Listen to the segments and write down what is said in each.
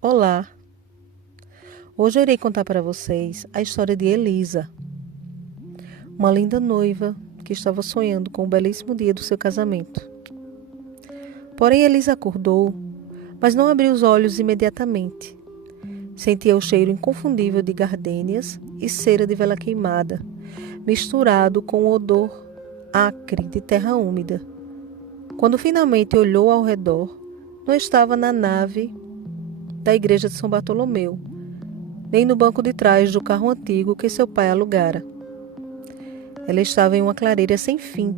Olá! Hoje eu irei contar para vocês a história de Elisa, uma linda noiva que estava sonhando com o belíssimo dia do seu casamento. Porém, Elisa acordou, mas não abriu os olhos imediatamente. Sentia o cheiro inconfundível de gardênias e cera de vela queimada, misturado com o odor acre de terra úmida. Quando finalmente olhou ao redor, não estava na nave da igreja de São Bartolomeu, nem no banco de trás do carro antigo que seu pai alugara. Ela estava em uma clareira sem fim,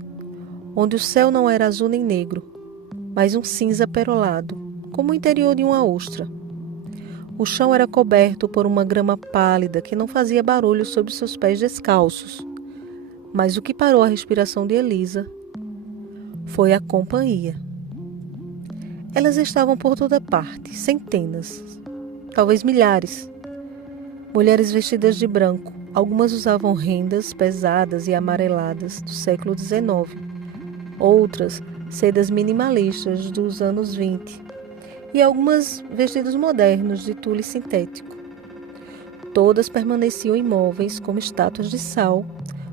onde o céu não era azul nem negro, mas um cinza perolado, como o interior de uma ostra. O chão era coberto por uma grama pálida que não fazia barulho sob seus pés descalços. Mas o que parou a respiração de Elisa foi a companhia. Elas estavam por toda parte, centenas, talvez milhares. Mulheres vestidas de branco, algumas usavam rendas pesadas e amareladas do século XIX, outras sedas minimalistas dos anos 20 e algumas vestidos modernos de tule sintético. Todas permaneciam imóveis como estátuas de sal,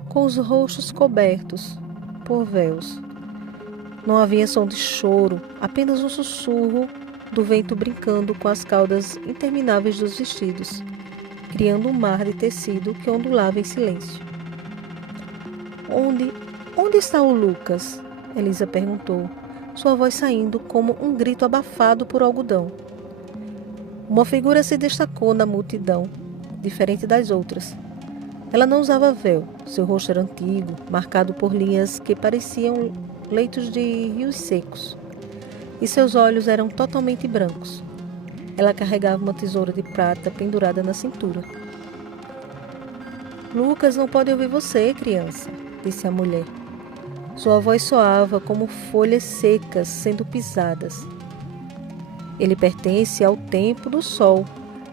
com os rostos cobertos por véus. Não havia som de choro, apenas um sussurro do vento brincando com as caudas intermináveis dos vestidos, criando um mar de tecido que ondulava em silêncio. Onde está o Lucas? Elisa perguntou, sua voz saindo como um grito abafado por algodão. Uma figura se destacou na multidão, diferente das outras. Ela não usava véu, seu rosto era antigo, marcado por linhas que pareciam leitos de rios secos, e seus olhos eram totalmente brancos. Ela carregava uma tesoura de prata pendurada na cintura. Lucas não pode ouvir você, criança, disse a mulher. Sua voz soava como folhas secas sendo pisadas. Ele pertence ao tempo do sol.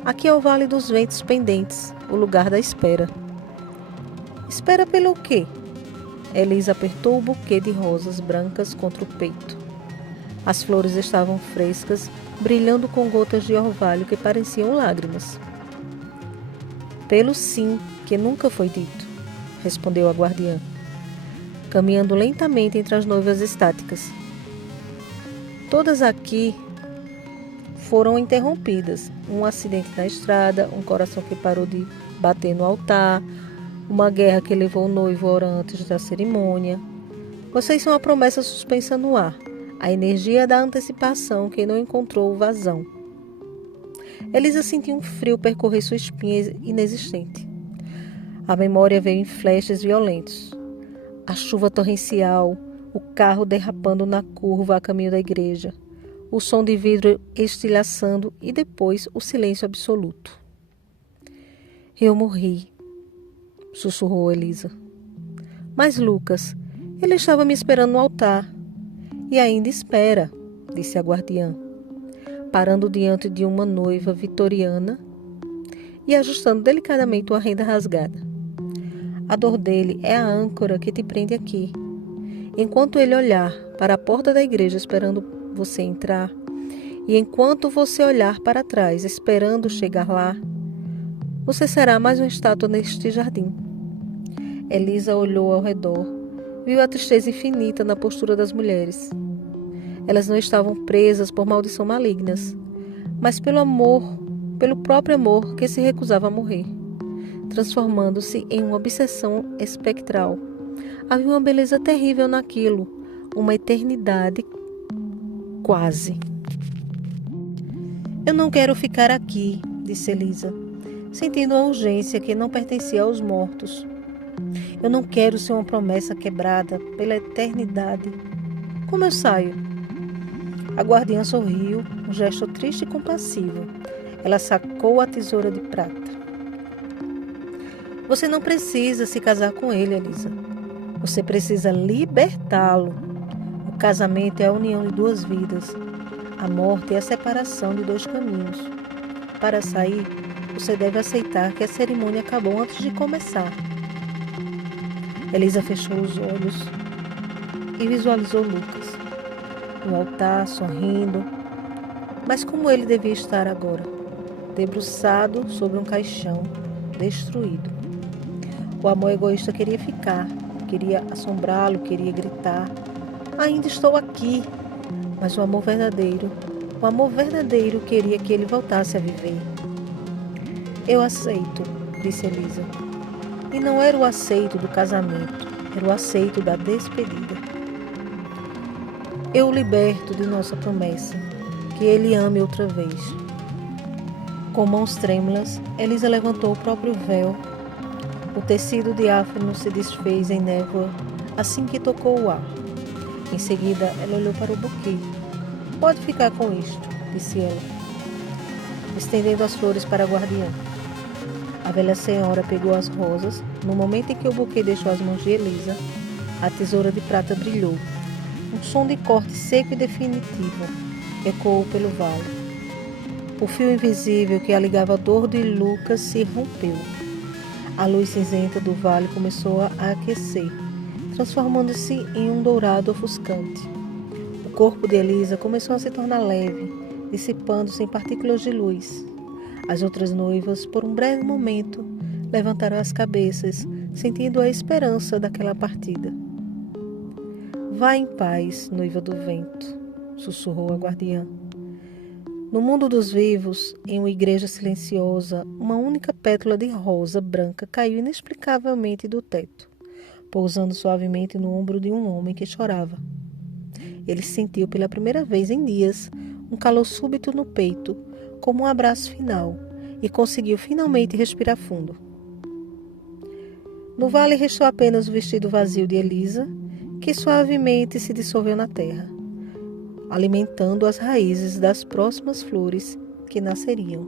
Aqui é o Vale dos Ventos Pendentes, o lugar da espera. Espera pelo quê? Elisa apertou o buquê de rosas brancas contra o peito. As flores estavam frescas, brilhando com gotas de orvalho que pareciam lágrimas. Pelo sim, que nunca foi dito, respondeu a guardiã, caminhando lentamente entre as noivas estáticas. Todas aqui foram interrompidas. Um acidente na estrada, um coração que parou de bater no altar, uma guerra que levou o noivo a hora antes da cerimônia. Vocês são a promessa suspensa no ar, a energia da antecipação que não encontrou o vazão. Elisa sentiu um frio percorrer sua espinha inexistente. A memória veio em flashes violentos. A chuva torrencial, o carro derrapando na curva a caminho da igreja, o som de vidro estilhaçando e depois o silêncio absoluto. Eu morri, sussurrou Elisa. Mas Lucas, ele estava me esperando no altar. E ainda espera, disse a guardiã, parando diante de uma noiva vitoriana e ajustando delicadamente uma renda rasgada. A dor dele é a âncora que te prende aqui. Enquanto ele olhar para a porta da igreja esperando você entrar, e enquanto você olhar para trás esperando chegar lá, você será mais uma estátua neste jardim. Elisa olhou ao redor, viu a tristeza infinita na postura das mulheres. Elas não estavam presas por maldição malignas, mas pelo amor, pelo próprio amor que se recusava a morrer, transformando-se em uma obsessão espectral. Havia uma beleza terrível naquilo, uma eternidade quase. Eu não quero ficar aqui, disse Elisa, sentindo a urgência que não pertencia aos mortos. Eu não quero ser uma promessa quebrada pela eternidade. Como eu saio? A guardiã sorriu, um gesto triste e compassivo. Ela sacou a tesoura de prata. Você não precisa se casar com ele, Elisa. Você precisa libertá-lo. O casamento é a união de duas vidas. A morte é a separação de dois caminhos. Para sair, você deve aceitar que a cerimônia acabou antes de começar. Elisa fechou os olhos e visualizou Lucas no altar, sorrindo. Mas como ele devia estar agora? debruçado sobre um caixão destruído. O amor egoísta queria ficar, queria assombrá-lo, queria gritar: ainda estou aqui! Mas o amor verdadeiro queria que ele voltasse a viver. Eu aceito, disse Elisa. E não era o aceito do casamento, era o aceito da despedida. Eu o liberto de nossa promessa, que ele ame outra vez. Com mãos trêmulas, Elisa levantou o próprio véu. O tecido diáfano se desfez em névoa assim que tocou o ar. Em seguida, ela olhou para o buquê. Pode ficar com isto, disse ela, estendendo as flores para a guardiã. A velha senhora pegou as rosas. No momento em que o buquê deixou as mãos de Elisa, a tesoura de prata brilhou. Um som de corte seco e definitivo ecoou pelo vale. O fio invisível que a ligava a dor de Lucas se rompeu. A luz cinzenta do vale começou a aquecer, transformando-se em um dourado ofuscante. O corpo de Elisa começou a se tornar leve, dissipando-se em partículas de luz. As outras noivas, por um breve momento, levantaram as cabeças, sentindo a esperança daquela partida. Vá em paz, noiva do vento, sussurrou a guardiã. No mundo dos vivos, em uma igreja silenciosa, uma única pétala de rosa branca caiu inexplicavelmente do teto, pousando suavemente no ombro de um homem que chorava. Ele sentiu pela primeira vez em dias um calor súbito no peito, como um abraço final, e conseguiu finalmente respirar fundo. No vale restou apenas o vestido vazio de Elisa, que suavemente se dissolveu na terra, alimentando as raízes das próximas flores que nasceriam.